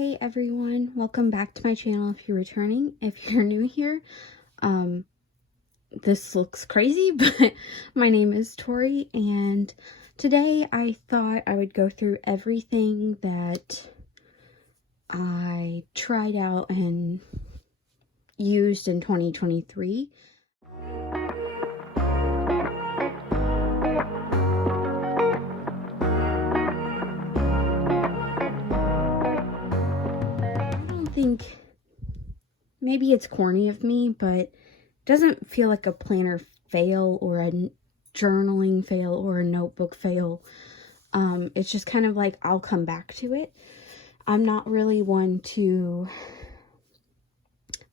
Hey everyone, welcome back to my channel if you're returning. If you're new here, this looks crazy, but my name is Tori, and today I thought I would go through everything that I tried out and used in 2023. Think maybe it's corny of me, but it doesn't feel like a planner fail or a journaling fail or a notebook fail. It's just kind of like I'll come back to it. I'm not really one to,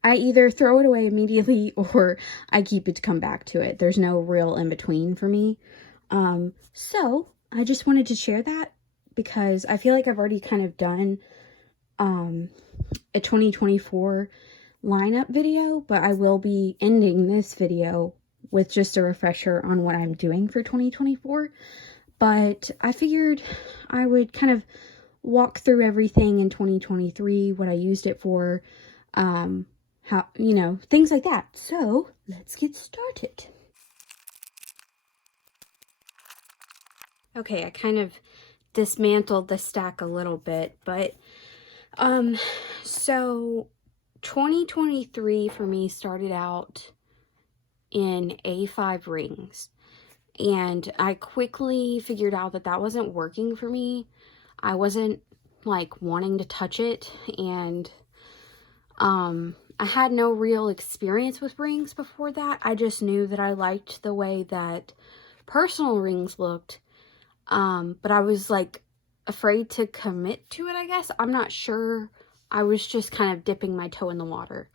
I either throw it away immediately or I keep it to come back to it. There's no real in between for me. So I just wanted to share that because I feel like I've already kind of done a 2024 lineup video, but I will be ending this video with just a refresher on what I'm doing for 2024. But I figured I would kind of walk through everything in 2023, what I used it for, how, things like that. So let's get started. Okay, I kind of dismantled the stack a little bit, but so 2023 for me started out in A5 rings, and I quickly figured out that that wasn't working for me. I wasn't like wanting to touch it, and I had no real experience with rings before that. I just knew that I liked the way that personal rings looked, but I was like afraid to commit to it, I guess. I'm not sure. I was just kind of dipping my toe in the water.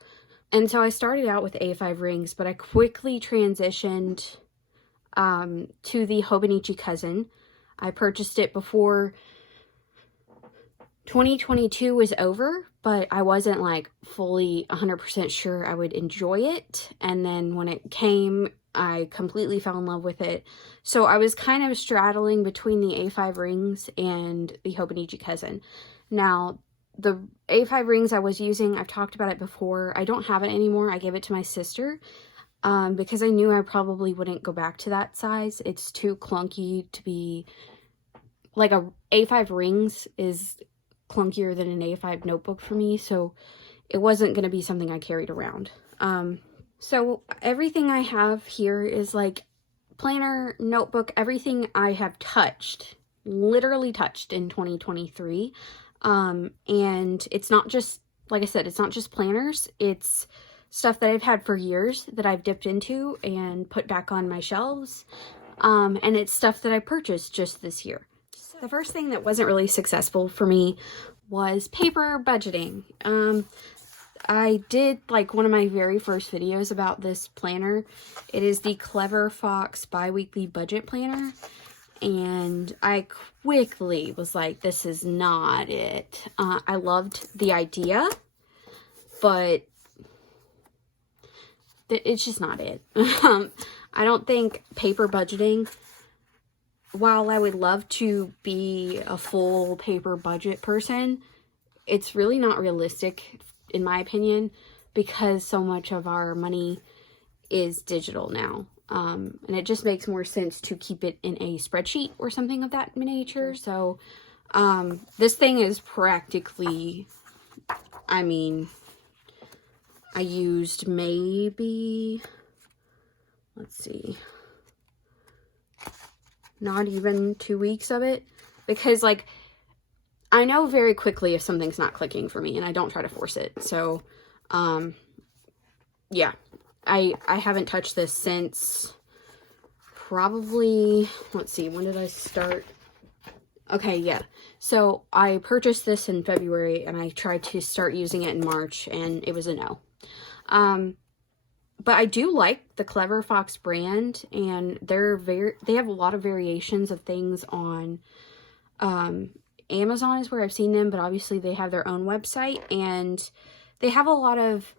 And so I started out with A5 rings, but I quickly transitioned to the Hobonichi cousin. I purchased it before 2022 was over, but I wasn't like fully 100% sure I would enjoy it. And then when it came, I completely fell in love with it. So I was kind of straddling between the A5 rings and the Hobonichi cousin. Now, the A5 rings I was using, I've talked about it before. I don't have it anymore. I gave it to my sister because I knew I probably wouldn't go back to that size. It's too clunky to be, like a A5 rings is clunkier than an A5 notebook for me, so it wasn't going to be something I carried around. So everything I have here is like planner, notebook, everything I have touched, literally touched in 2023. And it's not just, like I said, it's not just planners, it's stuff that I've had for years that I've dipped into and put back on my shelves. And it's stuff that I purchased just this year. So the first thing that wasn't really successful for me was paper budgeting. I did like one of my very first videos about this planner. It is the Clever Fox bi-weekly budget planner. And I quickly was like, this is not it. I loved the idea, but it's just not it. I don't think paper budgeting, while I would love to be a full paper budget person, it's really not realistic, in my opinion, because so much of our money is digital now. And it just makes more sense to keep it in a spreadsheet or something of that nature. So, this thing is practically, I mean, I used maybe, let's see, not even 2 weeks of it, because like, I know very quickly if something's not clicking for me, and I don't try to force it. So, yeah, I haven't touched this since probably, let's see, when did I start? Okay, yeah. So I purchased this in February, and I tried to start using it in March, and it was a no. But I do like the Clever Fox brand, and they have a lot of variations of things on, Amazon is where I've seen them, but obviously they have their own website, and they have a lot of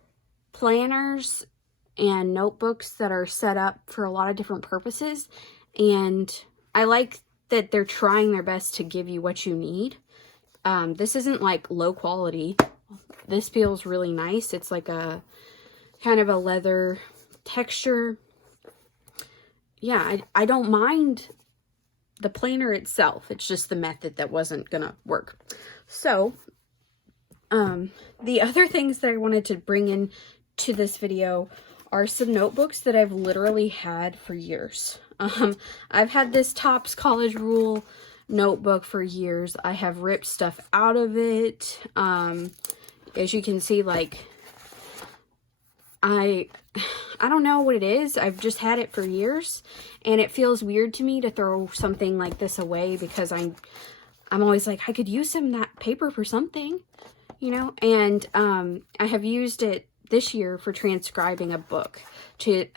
planners and notebooks that are set up for a lot of different purposes, and I like that they're trying their best to give you what you need. This isn't like low quality. This feels really nice. It's like a kind of a leather texture. Yeah, I don't mind the planner itself. It's just the method that wasn't gonna work. So, the other things that I wanted to bring in to this video are some notebooks that I've literally had for years. I've had this Topps College Rule notebook for years. I have ripped stuff out of it. As you can see, like, I don't know what it is. I've just had it for years, and it feels weird to me to throw something like this away, because I'm always like, I could use some of that paper for something, you know? And I have used it this year for transcribing a book to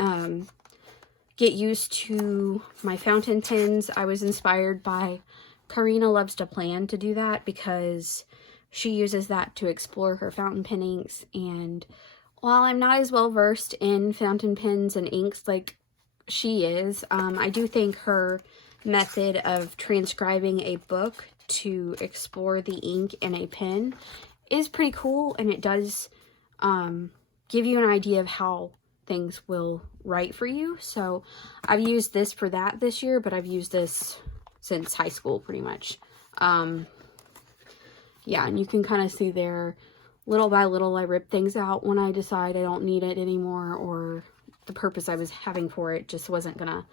get used to my fountain pens. I was inspired by Karina Loves to Plan to do that, because she uses that to explore her fountain pen inks. And while I'm not as well versed in fountain pens and inks like she is, I do think her method of transcribing a book to explore the ink in a pen is pretty cool, and it does give you an idea of how things will write for you. So I've used this for that this year, but I've used this since high school pretty much. Yeah, and you can kind of see there, little by little, I rip things out when I decide I don't need it anymore, or the purpose I was having for it just wasn't gonna,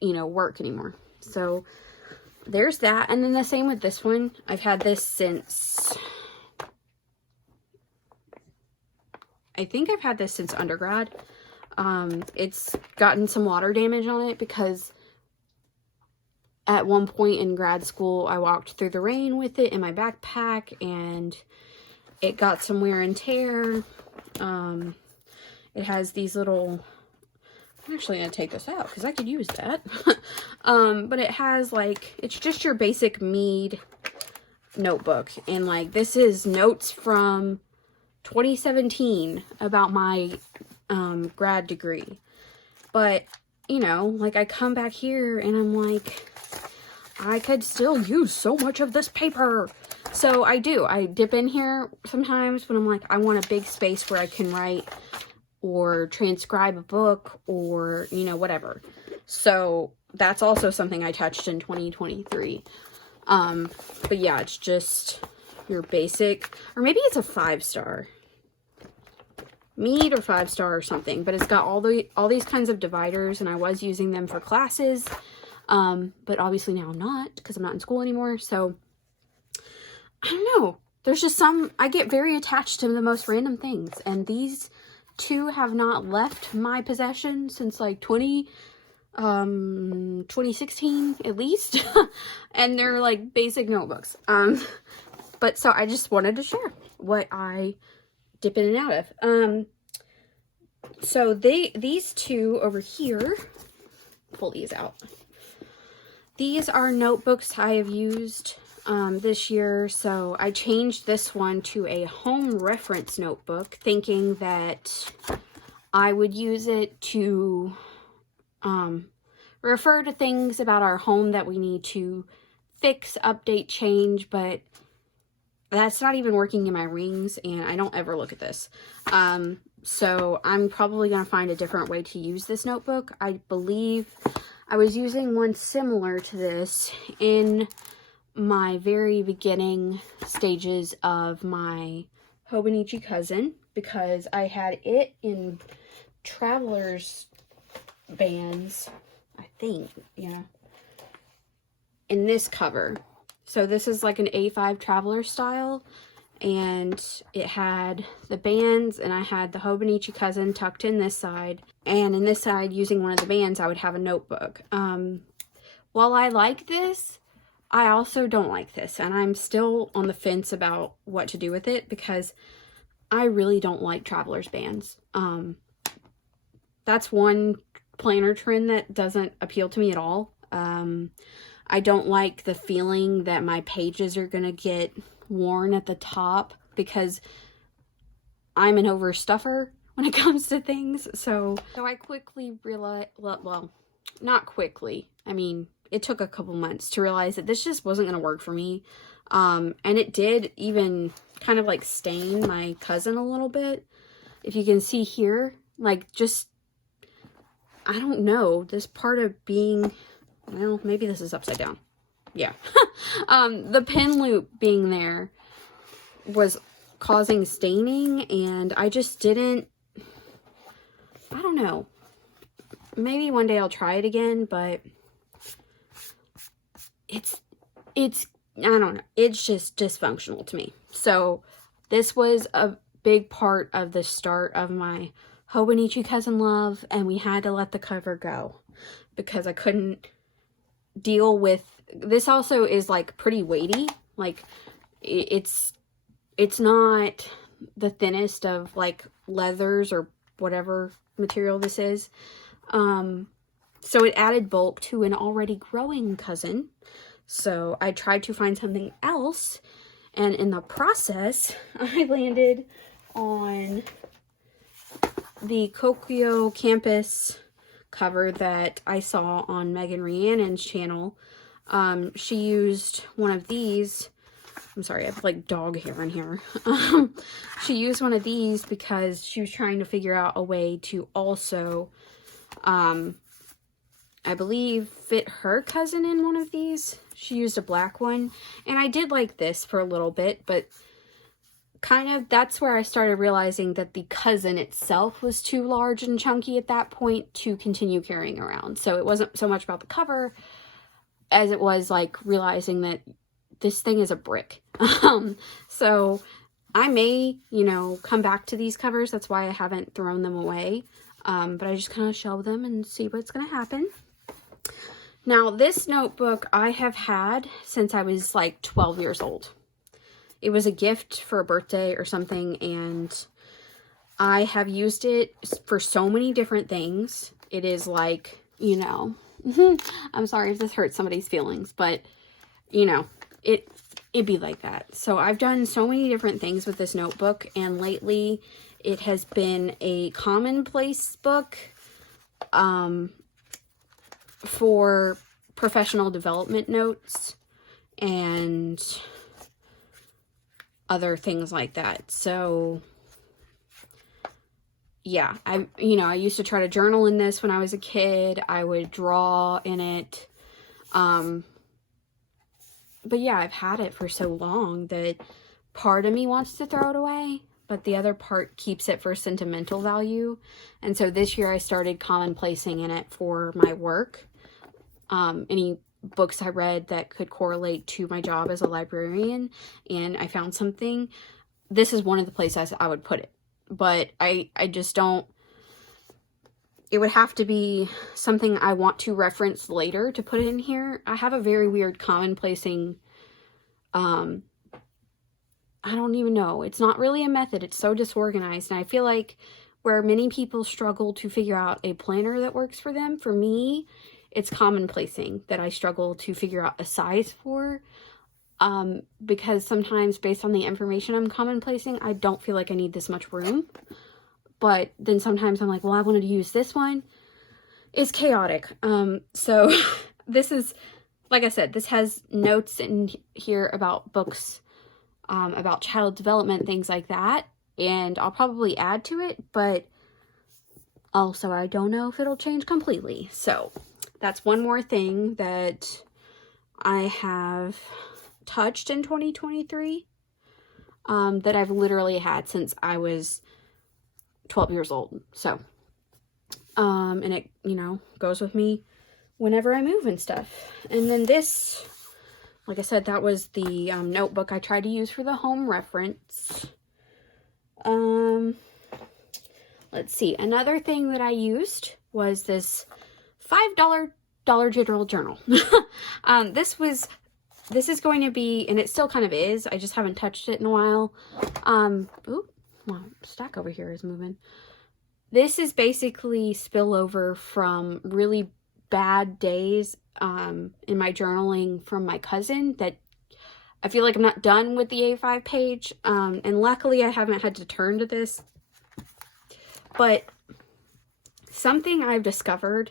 you know, work anymore. So there's that. And then the same with this one. I've had this since, I think I've had this since undergrad. It's gotten some water damage on it, because at one point in grad school, I walked through the rain with it in my backpack, and it got some wear and tear. It has these little, I'm actually going to take this out because I could use that. But it has, like, it's just your basic Mead notebook. And, like, this is notes from 2017 about my grad degree. But, you know, like, I come back here and I'm like, I could still use so much of this paper. So I do. I dip in here sometimes when I'm like, I want a big space where I can write or transcribe a book, or, you know, whatever. So that's also something I touched in 2023. But yeah, it's just your basic, or maybe it's a 5-star. Mead or 5-star or something, but it's got all these kinds of dividers, and I was using them for classes. But obviously now I'm not, because I'm not in school anymore. So I don't know. There's just some, I get very attached to the most random things, and these two have not left my possession since like 2016 at least. And they're like basic notebooks. But so I just wanted to share what I dip in and out of. So these two over here, pull these out. These are notebooks I have used this year. So I changed this one to a home reference notebook, thinking that I would use it to refer to things about our home that we need to fix, update, change, but that's not even working in my rings, and I don't ever look at this. So I'm probably going to find a different way to use this notebook. I believe I was using one similar to this in my very beginning stages of my Hobonichi cousin, because I had it in Traveler's bands, I think, you know, in this cover. So this is like an A5 Traveler style, and it had the bands, and I had the Hobonichi cousin tucked in this side, and in this side, using one of the bands, I would have a notebook. While I like this, I also don't like this, and I'm still on the fence about what to do with it, because I really don't like Traveler's bands. That's one planner trend that doesn't appeal to me at all. I don't like the feeling that my pages are going to get worn at the top, because I'm an overstuffer when it comes to things. So I quickly realized, well, not quickly. I mean, it took a couple months to realize that this just wasn't going to work for me. And it did even kind of like stain my cousin a little bit. If you can see here, like just, I don't know, this part of being, well, maybe this is upside down. Yeah. The pin loop being there was causing staining, and I just didn't, I don't know. Maybe one day I'll try it again, but it's, I don't know. It's just dysfunctional to me. So this was a big part of the start of my Hobonichi cousin love, and we had to let the cover go because I couldn't deal with, this also is like pretty weighty. Like it's not the thinnest of like leathers or whatever material this is. So it added bulk to an already growing cousin. So I tried to find something else, and in the process, I landed on the Kokyo Campus cover that I saw on Megan Rhiannon's channel. She used one of these. I'm sorry, I have like dog hair in here. She used one of these because she was trying to figure out a way to also, I believe, fit her cousin in one of these. She used a black one, and I did like this for a little bit, but kind of that's where I started realizing that the cousin itself was too large and chunky at that point to continue carrying around. So it wasn't so much about the cover as it was like realizing that this thing is a brick. So I may, you know, come back to these covers. That's why I haven't thrown them away. But I just kind of shelve them and see what's going to happen. Now, this notebook I have had since I was like 12 years old. It was a gift for a birthday or something, and I have used it for so many different things. It is like, you know, I'm sorry if this hurts somebody's feelings, but, you know, it'd be like that. So I've done so many different things with this notebook, and lately it has been a commonplace book for professional development notes and other things like that. So yeah, I used to try to journal in this when I was a kid. I would draw in it. But yeah, I've had it for so long that part of me wants to throw it away, but the other part keeps it for sentimental value. And so this year I started commonplacing in it for my work. Any books I read that could correlate to my job as a librarian, and I found something. This is one of the places I would put it, but I just don't, it would have to be something I want to reference later to put it in here. I have a very weird commonplacing, I don't even know. It's not really a method. It's so disorganized, and I feel like where many people struggle to figure out a planner that works for them, for me, it's commonplacing that I struggle to figure out a size for, because sometimes based on the information I'm commonplacing, I don't feel like I need this much room. But then sometimes I'm like, well, I wanted to use this one. It's chaotic. So this is, like I said, this has notes in here about books, about child development, things like that. And I'll probably add to it, but also I don't know if it'll change completely. So that's one more thing that I have touched in 2023, that I've literally had since I was 12 years old. So, and it, you know, goes with me whenever I move and stuff. And then this, like I said, that was the notebook I tried to use for the home reference. Let's see. Another thing that I used was this $5 Dollar General journal. This is going to be, and it still kind of is, I just haven't touched it in a while. Ooh, my stack over here is moving. This is basically spillover from really bad days in my journaling from my cousin that I feel like I'm not done with the A5 page. And luckily I haven't had to turn to this. But something I've discovered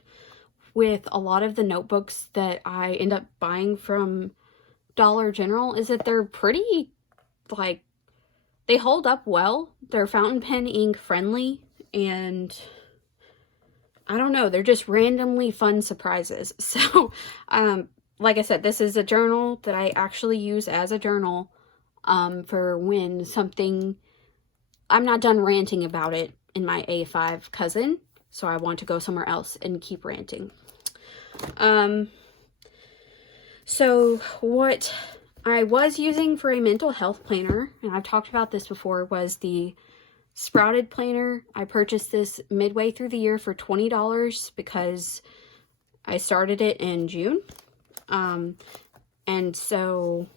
with a lot of the notebooks that I end up buying from Dollar General is that they're pretty, like, they hold up well. They're fountain pen ink friendly, and I don't know, they're just randomly fun surprises. So, like I said, this is a journal that I actually use as a journal for when something, I'm not done ranting about it in my A5 cousin, so I want to go somewhere else and keep ranting. So what I was using for a mental health planner, and I've talked about this before, was the Sprouted planner. I purchased this midway through the year for $20 because I started it in June. And so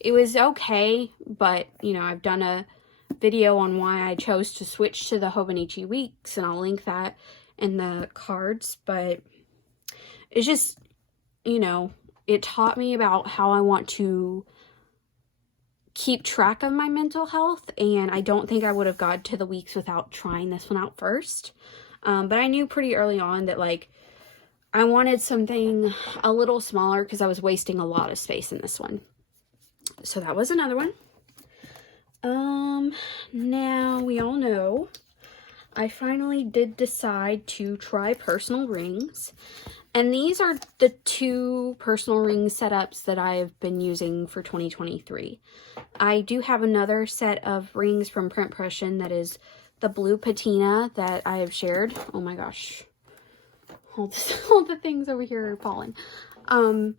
it was okay, but you know, I've done a video on why I chose to switch to the Hobonichi Weeks, and I'll link that in the cards. But it's just, you know, it taught me about how I want to keep track of my mental health, and I don't think I would have got to the weeks without trying this one out first. But I knew pretty early on that, like, I wanted something a little smaller because I was wasting a lot of space in this one. So that was another one. Now we all know I finally did decide to try personal rings. And these are the 2 personal ring setups that I've been using for 2023. I do have another set of rings from Printpression that is the blue patina that I have shared. Oh my gosh. All the things over here are falling. And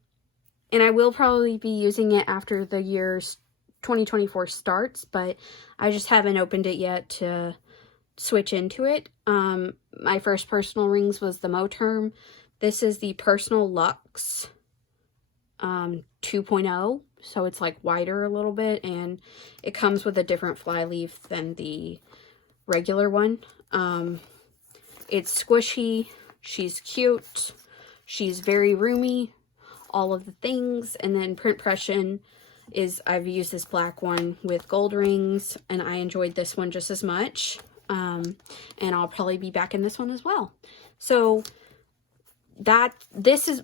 I will probably be using it after the year's 2024 starts, but I just haven't opened it yet to switch into it. My first personal rings was the Moterm. This is the Personal Luxe 2.0, so it's like wider a little bit, and it comes with a different fly leaf than the regular one. It's squishy, she's cute, she's very roomy, all of the things. And then Printpression is, I've used this black one with gold rings, and I enjoyed this one just as much. And I'll probably be back in this one as well. So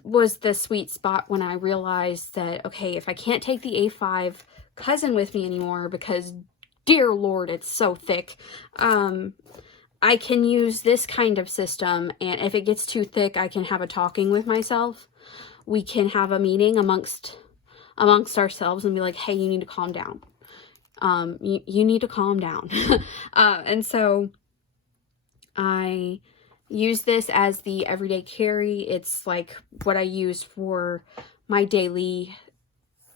was the sweet spot when I realized that, okay, if I can't take the A5 cousin with me anymore because, dear Lord, it's so thick, I can use this kind of system, and if it gets too thick, I can have a talking with myself. We can have a meeting amongst ourselves and be like, hey, you need to calm down. You need to calm down. And so I use this as the everyday carry. It's like what I use for my daily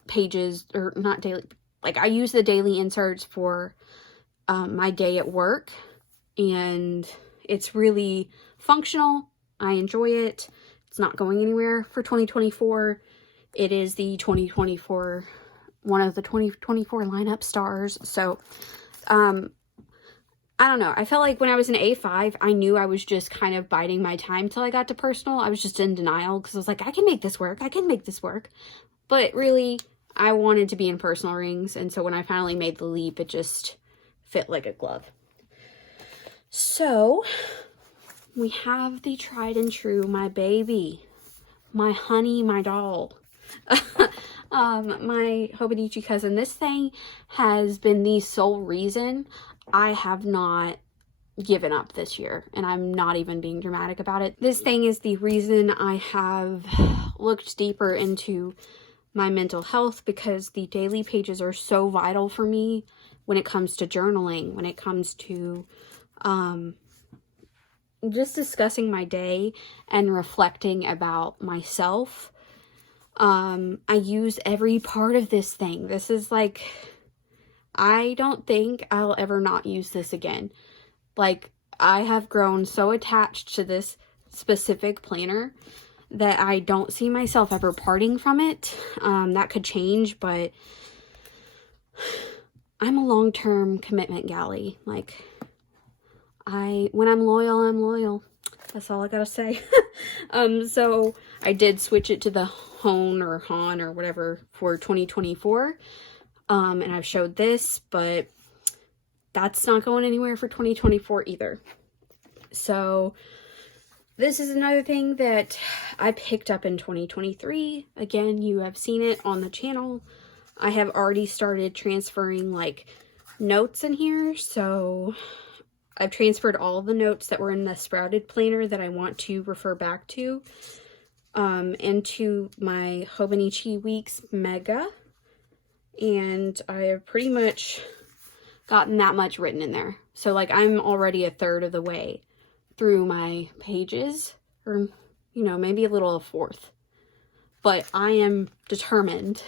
pages, or not daily, like I use the daily inserts for my day at work, and it's really functional. I enjoy it. It's not going anywhere for 2024. It is the 2024, one of the 2024 lineup stars. So, I don't know. I felt like when I was in A5, I knew I was just kind of biding my time till I got to personal. I was just in denial because I was like, I can make this work. I can make this work. But really, I wanted to be in personal rings. And so when I finally made the leap, it just fit like a glove. So we have the tried and true, my baby, my honey, my doll. My Hobonichi cousin. This thing has been the sole reason I have not given up this year, and I'm not even being dramatic about it. This thing is the reason I have looked deeper into my mental health, because the daily pages are so vital for me when it comes to journaling, when it comes to just discussing my day and reflecting about myself. I use every part of this thing. This is like, I don't think I'll ever not use this again. Like, I have grown so attached to this specific planner that I don't see myself ever parting from it. That could change, but I'm a long-term commitment galley. Like, when I'm loyal, I'm loyal. That's all I gotta say. So I did switch it to the Hone or Han or whatever for 2024. And I've showed this, but that's not going anywhere for 2024 either. So this is another thing that I picked up in 2023. Again, you have seen it on the channel. I have already started transferring like notes in here. So I've transferred all the notes that were in the Sprouted planner that I want to refer back to into my Hobonichi Weeks Mega. And I have pretty much gotten that much written in there. So like I'm already a third of the way through my pages, or you know, maybe a little of fourth, but I am determined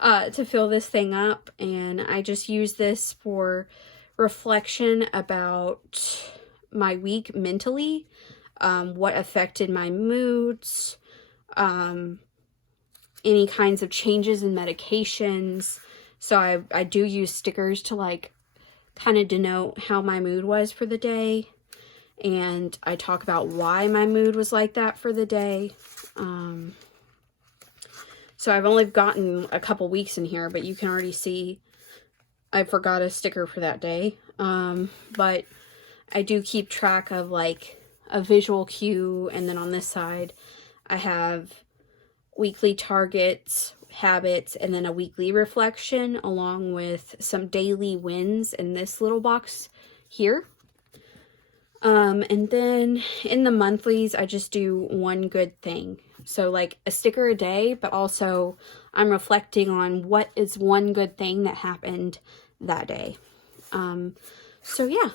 to fill this thing up. And I just use this for reflection about my week mentally, what affected my moods, any kinds of changes in medications. So I do use stickers to like kind of denote how my mood was for the day. And I talk about why my mood was like that for the day. So I've only gotten a couple weeks in here, but you can already see I forgot a sticker for that day. But I do keep track of like a visual cue. And then on this side, I have weekly targets, habits, and then a weekly reflection along with some daily wins in this little box here. And then in the monthlies, I just do one good thing. So like a sticker a day, but also I'm reflecting on what is one good thing that happened that day. So yeah,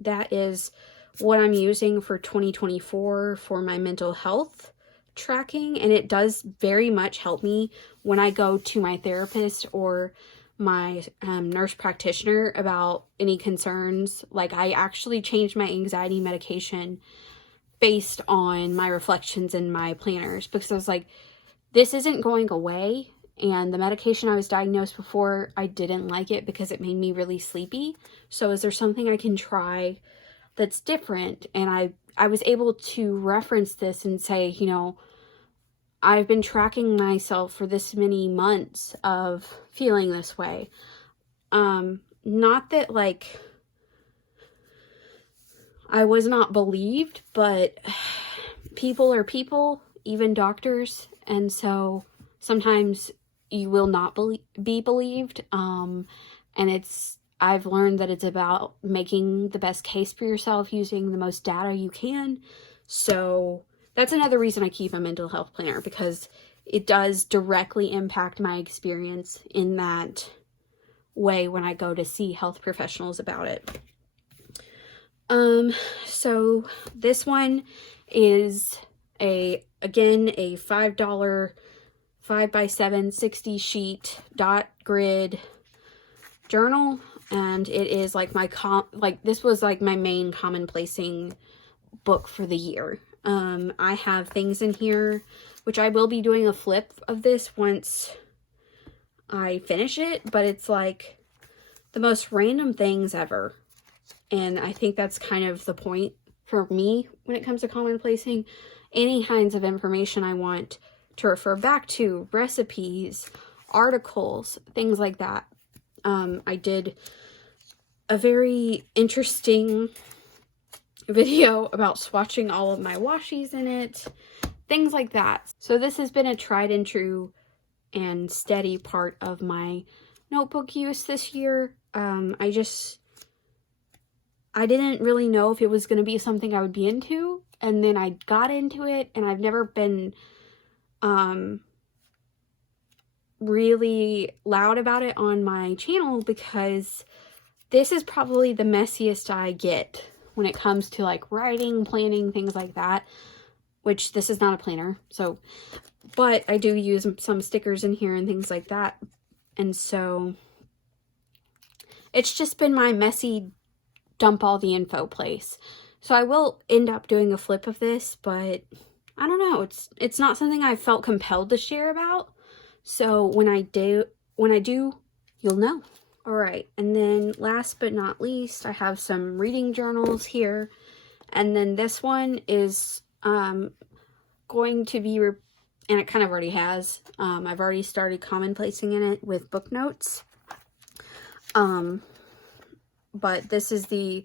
that is what I'm using for 2024 for my mental health tracking. And it does very much help me when I go to my therapist or my nurse practitioner about any concerns. Like I actually changed my anxiety medication based on my reflections in my planners, because I was like, this isn't going away. And the medication I was diagnosed before, I didn't like it because it made me really sleepy. So is there something I can try that's different? And I was able to reference this and say, you know, I've been tracking myself for this many months of feeling this way. Not that like I was not believed, but people are people, even doctors. And so sometimes you will not be believed. And I've learned that it's about making the best case for yourself using the most data you can. So that's another reason I keep a mental health planner, because it does directly impact my experience in that way when I go to see health professionals about it. So this one is again a $5 5x7 60 sheet dot grid journal, and it is like this was like my main Commonplacing book for the year. I have things in here, which I will be doing a flip of this once I finish it, but it's like the most random things ever. And I think that's kind of the point for me when it comes to Commonplacing. Any kinds of information I want to refer back to, recipes, articles, things like that. I did a very interesting video about swatching all of my washies in it, things like that. So this has been a tried and true and steady part of my notebook use this year. I didn't really know if it was going to be something I would be into, and then I got into it, and I've never been really loud about it on my channel, because this is probably the messiest I get when it comes to like writing, planning, things like that, which this is not a planner. So, but I do use some stickers in here and things like that. And so it's just been my messy dump all the info place. So I will end up doing a flip of this, but I don't know. It's not something I felt compelled to share about. So when I do, you'll know. All right, and then last but not least, I have some reading journals here. And then this one is going to be, and it kind of already has. I've already started Commonplacing in it with book notes. But this is the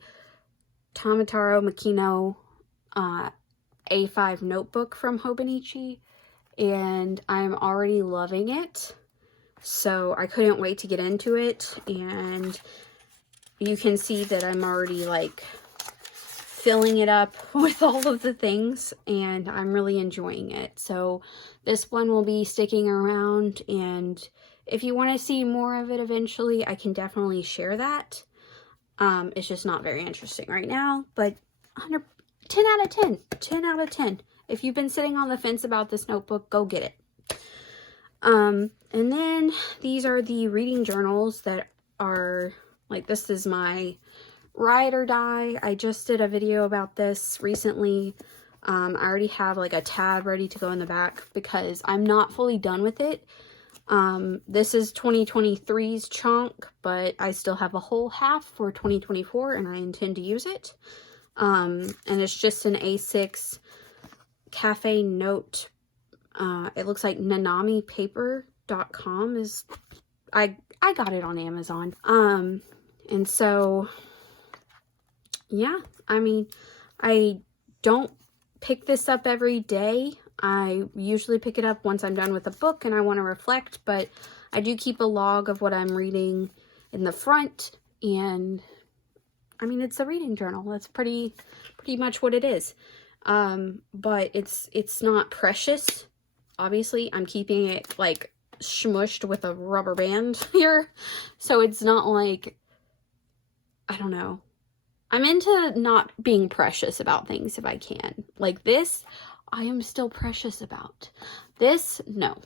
Tomataro Makino A5 notebook from Hobonichi, and I'm already loving it. So I couldn't wait to get into it, and you can see that I'm already like filling it up with all of the things, and I'm really enjoying it. So this one will be sticking around, and if you want to see more of it eventually, I can definitely share that. It's just not very interesting right now, but 10 out of 10. 10 out of 10. If you've been sitting on the fence about this notebook, go get it. And then these are the reading journals that are, like, this is my ride or die. I just did a video about this recently. I already have like a tab ready to go in the back because I'm not fully done with it. This is 2023's chunk, but I still have a whole half for 2024 and I intend to use it. And it's just an A6 cafe note. It looks like nanamipaper.com is, I got it on Amazon. And so, yeah, I mean, I don't pick this up every day. I usually pick it up once I'm done with a book and I want to reflect, but I do keep a log of what I'm reading in the front, and I mean, it's a reading journal. That's pretty much what it is. But it's not precious. Obviously, I'm keeping it like smushed with a rubber band here, so it's not like, I don't know. I'm into not being precious about things if I can. Like this, I am still precious about. This, no.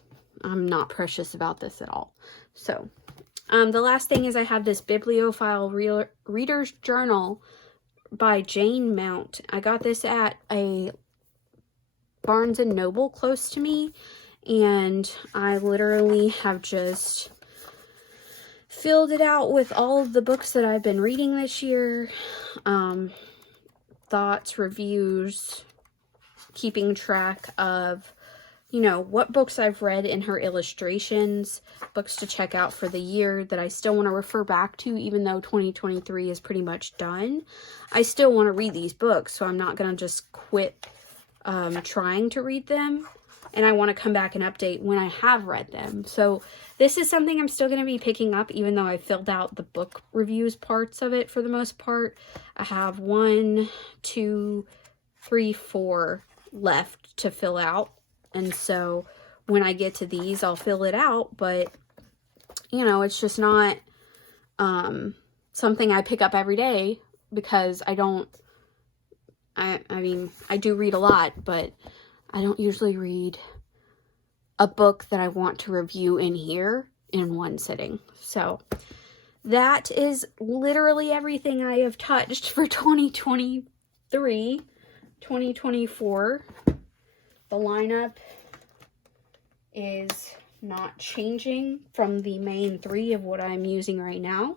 I'm not precious about this at all. So, the last thing is I have this Bibliophile Reader's Journal by Jane Mount. I got this at a Barnes & Noble close to me, and I literally have just filled it out with all of the books that I've been reading this year. Thoughts, reviews, keeping track of, you know, what books I've read in her illustrations, books to check out for the year that I still want to refer back to, even though 2023 is pretty much done. I still want to read these books, so I'm not going to just quit trying to read them. And I want to come back and update when I have read them. So this is something I'm still going to be picking up, even though I filled out the book reviews parts of it for the most part. I have 1, 2, 3, 4 left to fill out. And so when I get to these, I'll fill it out. But, you know, it's just not something I pick up every day because I don't, I mean, I do read a lot, but I don't usually read a book that I want to review in here in one sitting. So that is literally everything I have touched for 2023. 2024. The lineup is not changing from the main 3 of what I'm using right now.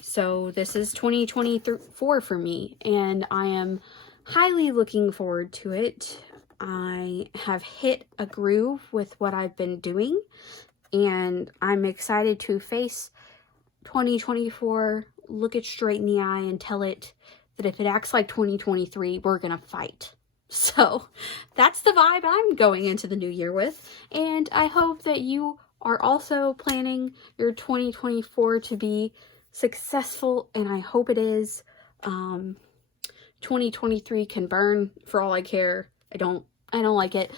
So this is 2024 for me, and I am highly looking forward to it. I have hit a groove with what I've been doing, and I'm excited to face 2024, look it straight in the eye and tell it that if it acts like 2023, we're gonna fight. So that's the vibe I'm going into the new year with, and I hope that you are also planning your 2024 to be successful, and I hope it is. 2023 can burn for all I care. I don't like it.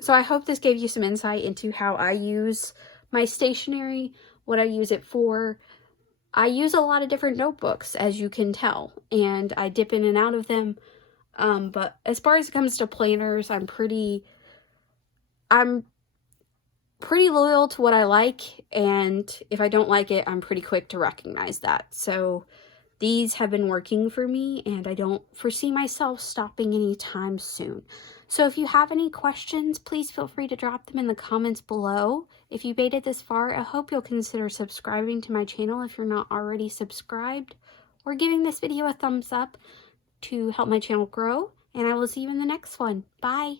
So I hope this gave you some insight into how I use my stationery, what I use it for. I use a lot of different notebooks, as you can tell, and I dip in and out of them. But as far as it comes to planners, I'm pretty loyal to what I like, and if I don't like it, I'm pretty quick to recognize that. So these have been working for me, and I don't foresee myself stopping anytime soon. So if you have any questions, please feel free to drop them in the comments below. If you made it this far, I hope you'll consider subscribing to my channel if you're not already subscribed, or giving this video a thumbs up to help my channel grow, and I will see you in the next one. Bye!